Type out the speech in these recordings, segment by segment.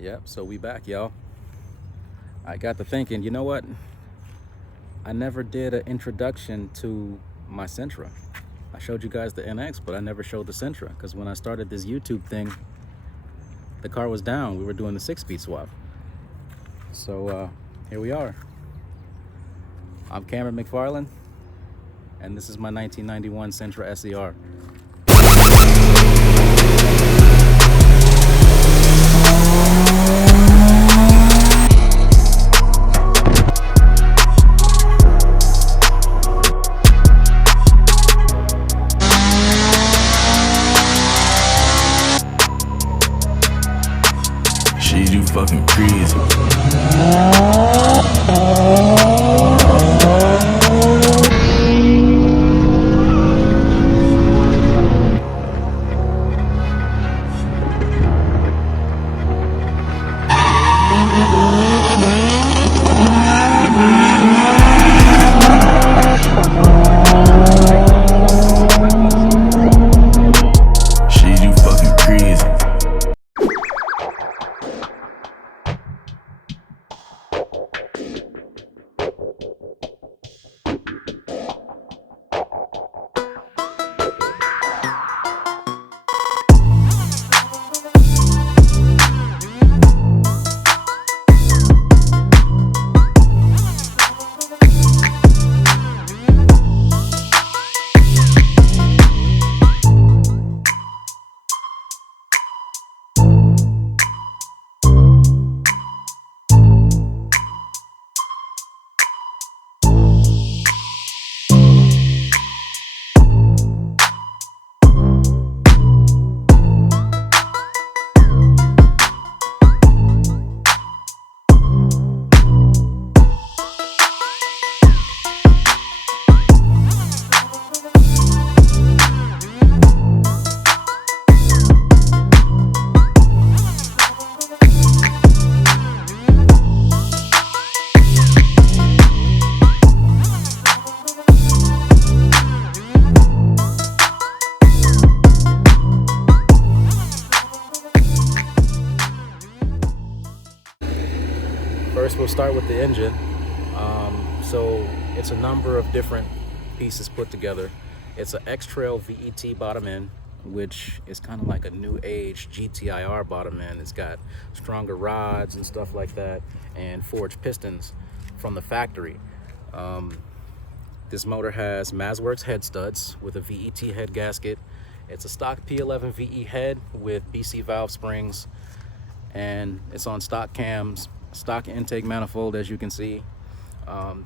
Yep, so we back, y'all. I got to thinking, you know what? I never did an introduction to my Sentra. I showed you guys the NX, but I never showed the Sentra, because when I started this YouTube thing, the car was down. We were doing the 6-speed swap. So here we are. I'm Cameron McFarland, and this is my 1991 Sentra SER. You fucking crazy. First, we'll start with the engine. So it's a number of different pieces put together. It's an X-Trail VET bottom end, which is kind of like a new age GTIR bottom end. It's got stronger rods and stuff like that, and forged pistons from the factory. This motor has Mazworx Headstuds with a VET head gasket. It's a stock P13VE Head with BC valve springs, and it's on stock cams, stock intake manifold, as you can see.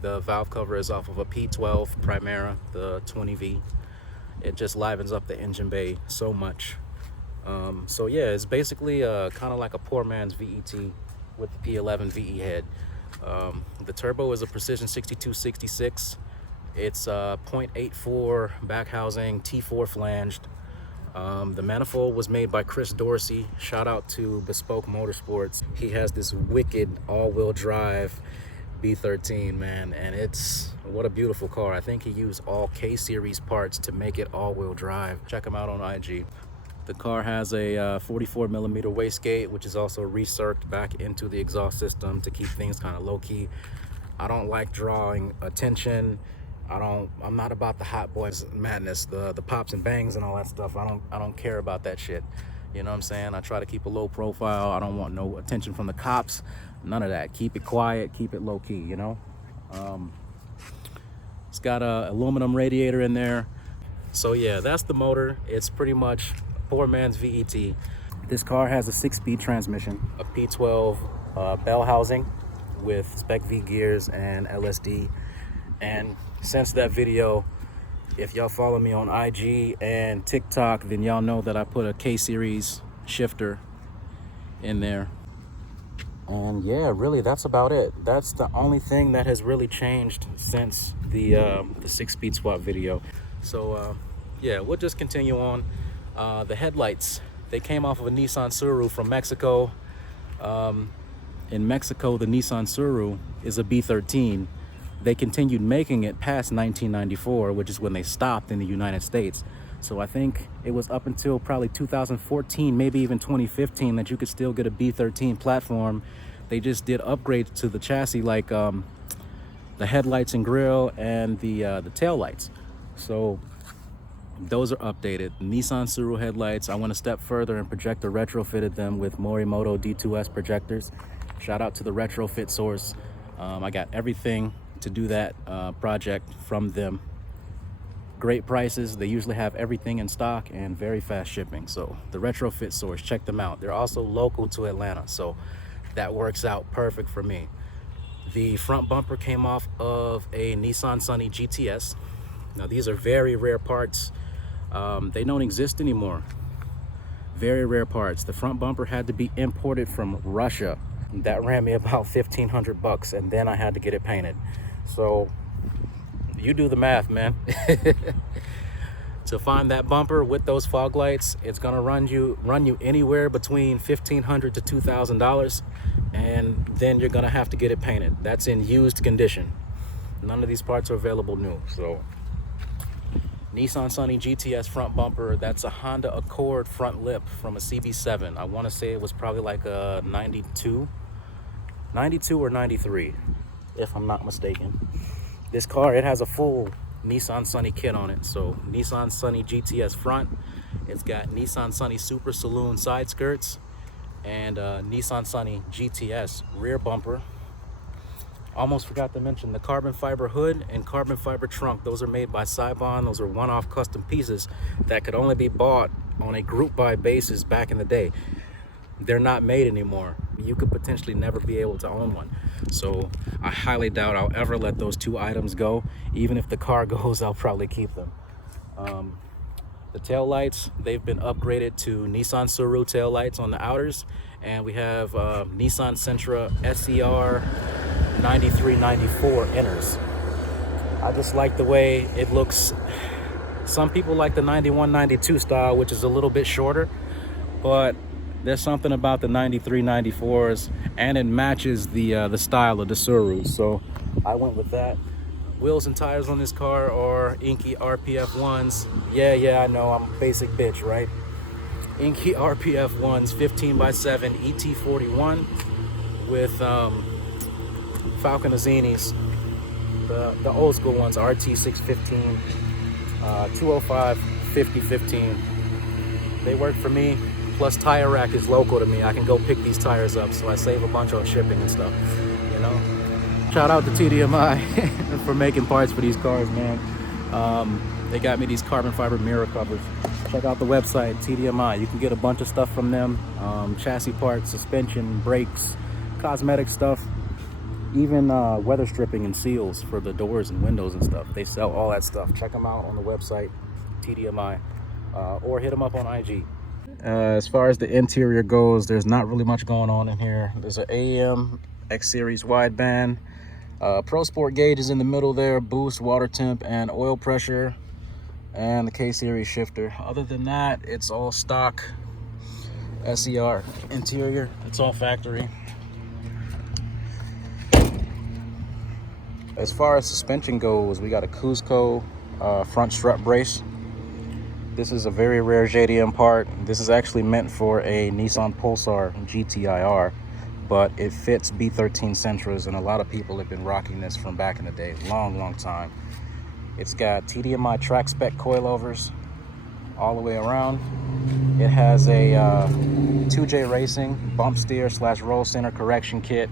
The valve cover is off of a P12 Primera, the 20V. It just livens up the engine bay so much. So yeah, it's basically kind of like a poor man's VET with the P11VE head. The turbo is a Precision 6266. It's 0.84 back housing, T4 flanged. The manifold was made by Dorsey. Shout out to Bespoke Motorsports. He has this wicked all-wheel drive B13, man, and what a beautiful car. I think he used all K-series parts to make it all-wheel drive. Check him out on IG. The car has a 44mm wastegate, which is also recirced back into the exhaust system to keep things kind of low-key. I don't like drawing attention. I'm not about the hot boys madness, the pops and bangs and all that stuff. I don't care about that shit. You know what I'm saying? I try to keep a low profile. I don't want no attention from the cops. None of that. Keep it quiet, keep it low key, you know? It's got a aluminum radiator in there. So yeah, that's the motor. It's pretty much poor man's VET. This car has a 6-speed transmission, a P12 bell housing with Spec V gears and LSD. And since that video, if y'all follow me on IG and TikTok, then y'all know that I put a K-series shifter in there. And yeah, really, that's about it. That's the only thing that has really changed since the 6-speed swap video. So yeah, we'll just continue on. The headlights, they came off of a Nissan Tsuru from Mexico. In Mexico, the Nissan Tsuru is a B13. They continued making it past 1994, which is when they stopped in the United States. So I think it was up until probably 2014, maybe even 2015, that you could still get a B13 platform. They just did upgrades to the chassis, like the headlights and grille and the taillights. So those are updated. Nissan Tsuru headlights, I went a step further and projector retrofitted them with Morimoto D2S projectors. Shout out to the retrofit source. I got everything to do that project from them. Great prices. They usually have everything in stock and very fast shipping. So the retrofit source, check them out. They're also local to Atlanta, so that works out perfect for me. The front bumper came off of a Nissan Sunny GTS. Now these are very rare parts. They don't exist anymore. Very rare parts. The front bumper had to be imported from Russia. That ran me about 1,500 bucks, and then I had to get it painted. So you do the math, man. To find that bumper with those fog lights, it's gonna run you anywhere between $1,500 to $2,000, and then you're gonna have to get it painted. That's in used condition. None of these parts are available new. So Nissan Sunny GTS front bumper, that's a Honda Accord front lip from a CB7. I want to say it was probably like a 92 or 93, if I'm not mistaken. This car, it has a full Nissan Sunny kit on it. So Nissan Sunny GTS front, it's got Nissan Sunny Super Saloon side skirts, and Nissan Sunny GTS rear bumper. Almost forgot to mention the carbon fiber hood and carbon fiber trunk. Those are made by Seibon. Those are one-off custom pieces that could only be bought on a group buy basis back in the day. They're not made anymore. You could potentially never be able to own one. So I highly doubt I'll ever let those two items go. Even if the car goes, I'll probably keep them. The tail lights, they've been upgraded to Nissan Tsuru tail lights on the outers, and we have Nissan Sentra SR20VE-T inners. I just like the way it looks. Some people like the 91-92 style, which is a little bit shorter, but there's something about the 93-94s, and it matches the style of the Tsuru, so I went with that. Wheels and tires on this car are Enkei RPF1s. Yeah, I know, I'm a basic bitch, right? Enkei RPF1s 15x7 ET41 with Falken Azenis. The old school ones, RT615, 205 5015. They work for me. Plus Tire Rack is local to me. I can go pick these tires up, so I save a bunch on shipping and stuff, you know? Shout out to TDMi for making parts for these cars, man. They got me these carbon fiber mirror covers. Check out the website, TDMi. You can get a bunch of stuff from them. Chassis parts, suspension, brakes, cosmetic stuff, even weather stripping and seals for the doors and windows and stuff. They sell all that stuff. Check them out on the website, TDMi, or hit them up on IG. As far as the interior goes, there's not really much going on in here. There's an AM X Series wideband. Pro Sport gauge is in the middle there, boost, water temp, and oil pressure, and the K Series shifter. Other than that, it's all stock SER interior. It's all factory. As far as suspension goes, we got a Cusco front strut brace. This is a very rare JDM part. This is actually meant for a Nissan Pulsar GTIR, but it fits B13 Sentras, and a lot of people have been rocking this from back in the day, long time. It's got TDMi track spec coilovers all the way around. It has a 2J Racing bump steer / roll center correction kit,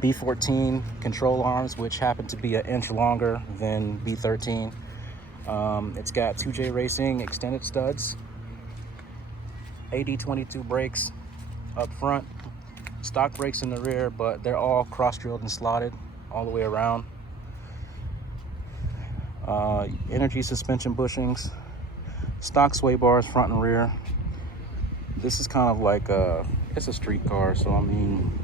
B14 control arms, which happen to be an inch longer than B13. It's got 2J Racing extended studs, AD22 brakes up front, stock brakes in the rear, but they're all cross-drilled and slotted all the way around. Energy suspension bushings, stock sway bars front and rear. This is kind of like it's a street car, so I mean,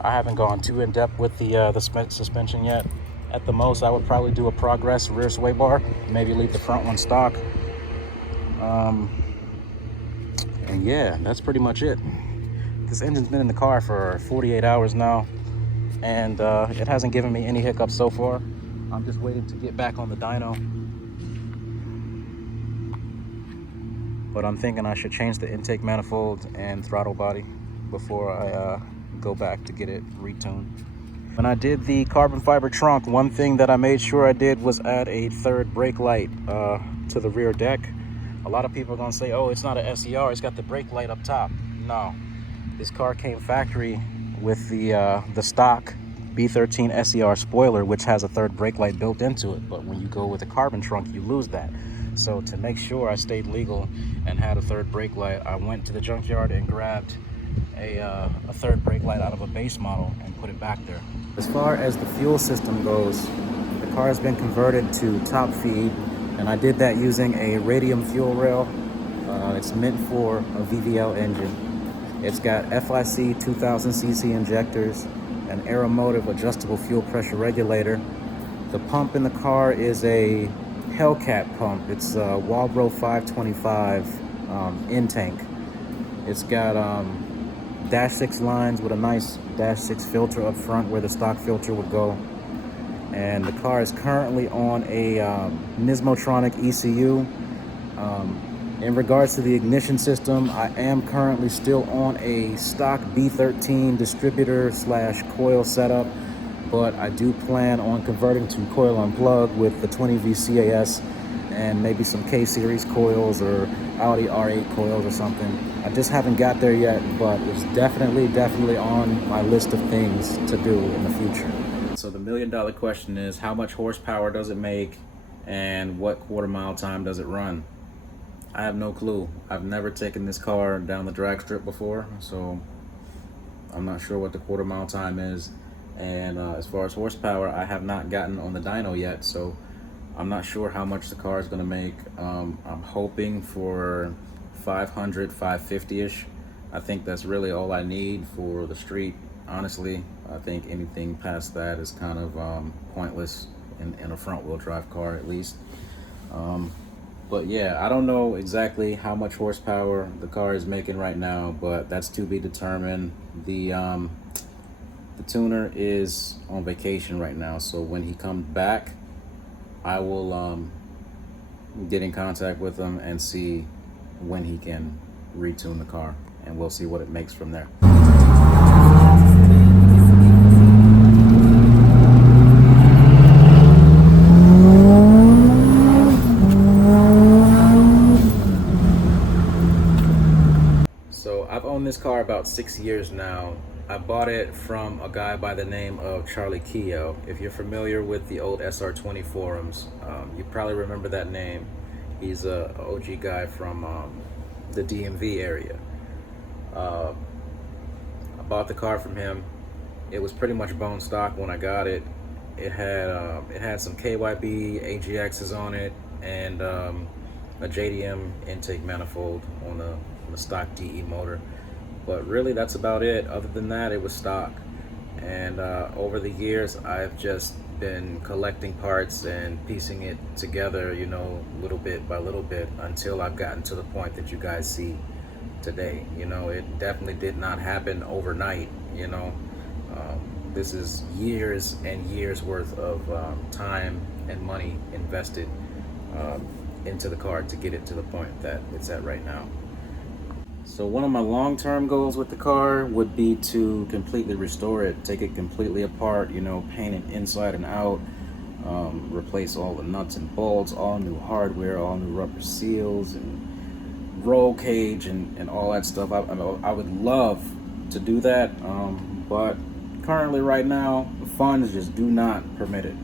I haven't gone too in depth with the suspension yet. At the most, I would probably do a Progress rear sway bar, maybe leave the front one stock. And yeah, that's pretty much it. This engine's been in the car for 48 hours now, and it hasn't given me any hiccups so far. I'm just waiting to get back on the dyno. but I'm thinking I should change the intake manifold and throttle body before I go back to get it retuned. When I did the carbon fiber trunk, one thing that I made sure I did was add a third brake light to the rear deck. A lot of people are gonna say, oh, it's not an SER, it's got the brake light up top. No, this car came factory with the stock B13 SER spoiler, which has a third brake light built into it. But when you go with a carbon trunk, you lose that. So to make sure I stayed legal and had a third brake light, I went to the junkyard and grabbed a third brake light out of a base model and put it back there. As far as the fuel system goes, the car has been converted to top feed, and I did that using a radium fuel rail. It's meant for a VVL engine. It's got FIC 2000cc injectors, an Aeromotive adjustable fuel pressure regulator. The pump in the car is a Hellcat pump. It's a Walbro 525 in-tank. It's got -6 lines with a nice -6 filter up front where the stock filter would go. And the car is currently on a Nismotronic ECU. In regards to the ignition system, I am currently still on a stock B13 distributor / coil setup, but I do plan on converting to coil unplug with the 20V CAS and maybe some K-series coils or Audi R8 coils or something. I just haven't got there yet, but it's definitely on my list of things to do in the future. So the $1,000,000 question is, how much horsepower does it make and what quarter-mile time does it run? I have no clue. I've never taken this car down the drag strip before, so I'm not sure what the quarter-mile time is. And as far as horsepower, I have not gotten on the dyno yet, so I'm not sure how much the car is going to make. I'm hoping for 500, 550-ish. I think that's really all I need for the street. Honestly, I think anything past that is kind of pointless in a front-wheel drive car, at least. But yeah, I don't know exactly how much horsepower the car is making right now, but that's to be determined. The tuner is on vacation right now, so when he comes back, I will get in contact with him and see when he can retune the car, and we'll see what it makes from there. I've owned this car about 6 years now. I bought it from a guy by the name of Charlie Keogh. If you're familiar with the old SR20 forums, you probably remember that name. He's a OG guy from the DMV area. I bought the car from him. It was pretty much bone stock when I got it. It had some KYB AGXs on it and a JDM intake manifold on a stock DE motor, but really that's about it. Other than that, it was stock. And over the years, I've just been collecting parts and piecing it together, you know, little bit by little bit, until I've gotten to the point that you guys see today. You know, it definitely did not happen overnight. You know, this is years and years worth of time and money invested into the car to get it to the point that it's at right now. So one of my long-term goals with the car would be to completely restore it, take it completely apart, you know, paint it inside and out, replace all the nuts and bolts, all new hardware, all new rubber seals and roll cage and all that stuff. I would love to do that, but currently right now, the funds just do not permit it.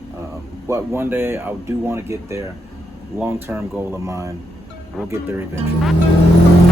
But one day I do want to get there. Long-term goal of mine. We'll get there eventually.